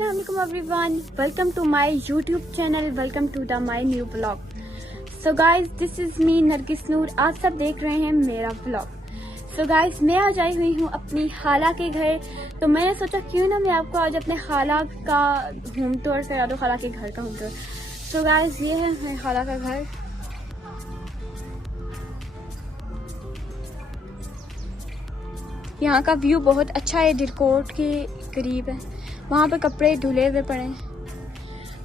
अस्सलाम वालेकुम everyone, welcome to my YouTube channel, welcome to the my new blog. So guys, this is me Nargis Noor. आज सब देख रहे हैं मेरा ब्लॉग। सो गाइस, मैं आज आई हुई हूँ अपनी खाला के घर। तो मैंने सोचा क्यों ना मैं आपको आज अपने खाला का होम टूर करा दूँ, खाला के घर का होम टूर। सो गाइस, ये है मेरे खाला का घर। यहाँ का व्यू बहुत अच्छा है, डिरकोट के करीब है, वहाँ पे कपड़े धुले हुए पड़े हैं।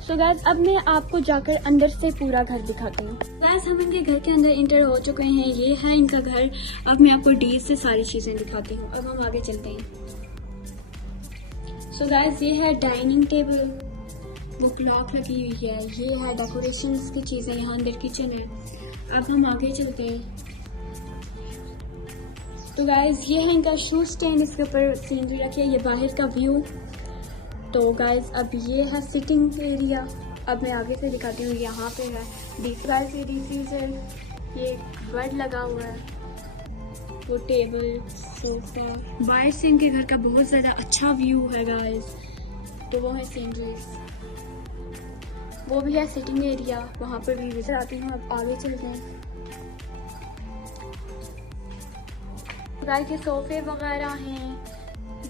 सो गाइस, अब मैं आपको जाकर अंदर से पूरा घर दिखाती हूँ। गाइस, हम इनके घर के अंदर इंटर हो चुके हैं। ये है इनका घर। अब मैं आपको डील से सारी चीज़ें दिखाती हूँ। अब हम आगे चलते हैं। सो गाइस, ये है डाइनिंग टेबल, वो क्लॉक लगी हुई है। ये है डेकोरेशंस की चीज़ें, यहाँ अंदर किचन है। अब हम आगे चलते हैं। तो गाइस, ये है इनका शू स्टैंड, इसके ऊपर सीनरी रखी है। ये बाहर का व्यू। तो गाइस, अब ये है सिटिंग एरिया। अब मैं आगे से दिखाती हूँ। यहाँ पे है गाइस, ये डीसीज है। ये बेड लगा हुआ है, वो टेबल, सोफा। बाहर से इनके घर का बहुत ज़्यादा अच्छा व्यू है गाइस। तो वो है सीनरीज, वो भी है सिटिंग एरिया, वहाँ पर भी विजिट आती हूँ। अब आगे चलते हैं। गाइस, के सोफे वगैरह हैं,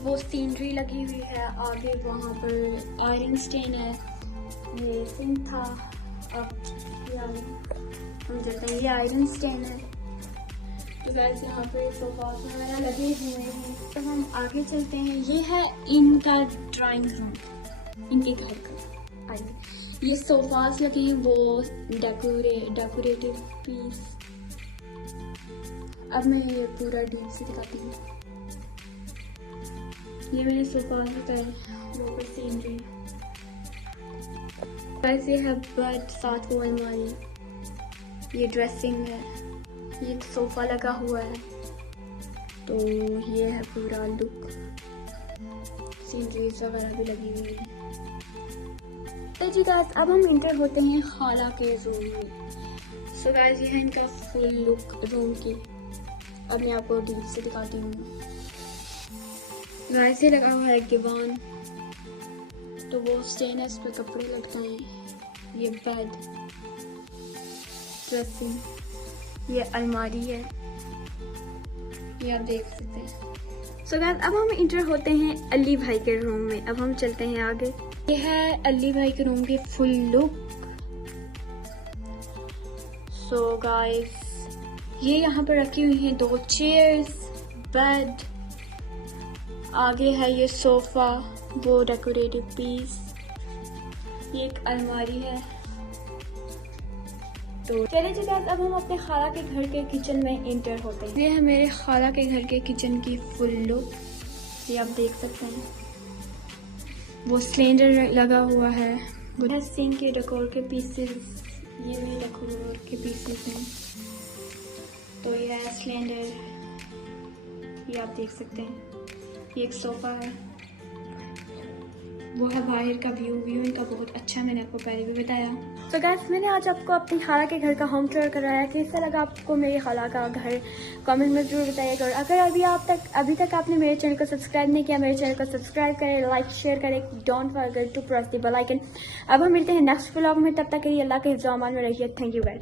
वो सीनरी लगी हुई है। आगे वहाँ पर आयरन स्टेन है, ये सिंक था। अब हम चलते हैं, ये आयरन स्टेन है। तो गाइस, यहाँ पे सोफा वगैरह लगे हुए हैं। तो हम आगे चलते हैं। ये है इनका ड्राइंग रूम, इनके घर का। आइए, ये सोफास लगे हैं, वो डेकोरेटिव पीस। अब मैं ये पूरा डील से दिखाती हूँ। ये मेरे सोफा होता है, वो पर सीनरी। वैसे है बेड, साथ वो अलमारी, ये ड्रेसिंग है, ये सोफा लगा हुआ है। तो ये है पूरा लुक, सीनरीज वगैरह भी लगी हुई है। तो जी गाइस, अब हम इंटर होते हैं खाला के रूम में। सो गाइस, ये है इनका फुल लुक रूम की। अब मैं आपको डील से दिखाती हूँ। वैसे लगा हुआ है दीवान, तो वो स्टैंड है, इस पर कपड़े लटकाए। ये बेड, ड्रेसिंग, ये अलमारी है, ये आप देख सकते हैं। सो गाइस, अब हम इंटर होते हैं अली भाई के रूम में। अब हम चलते हैं आगे। ये है अली भाई के रूम की फुल लुक। सो गाइस, ये यहाँ पर रखी हुई हैं 2 चेयर्स, बेड, आगे है ये सोफा, वो डेकोरेटिव पीस, ये एक अलमारी है। तो चलिए जी गाइस, अब हम अपने खाला के घर के किचन में इंटर होते हैं। ये है मेरे खाला के घर के किचन की फुल लुक, ये आप देख सकते हैं। वो सिलेंडर लगा हुआ है, सिंक के डेकोर के पीसेस, ये भी डेकोर के पीसेस हैं। तो ये है सिलेंडर, ये आप देख सकते हैं। ये एक सोफा है, वो है बाहर का व्यू इनका बहुत अच्छा, मैंने आपको पहले भी बताया। तो गाइस, मैंने आज आपको अपनी खाला के घर का होम टूर कराया। कैसा लगा आपको मेरी खाला का घर, कमेंट में जरूर बताइएगा। और अगर अभी तक आपने मेरे चैनल को सब्सक्राइब नहीं किया, मेरे चैनल को सब्सक्राइब करें, लाइक शेयर करें, don't forget to press the bell icon. अब हम मिलते हैं नेक्स्ट व्लॉग में, तब तक के लिए अल्लाह के हिफ्ज़-ओ-अमान में रहिए। Thank you guys.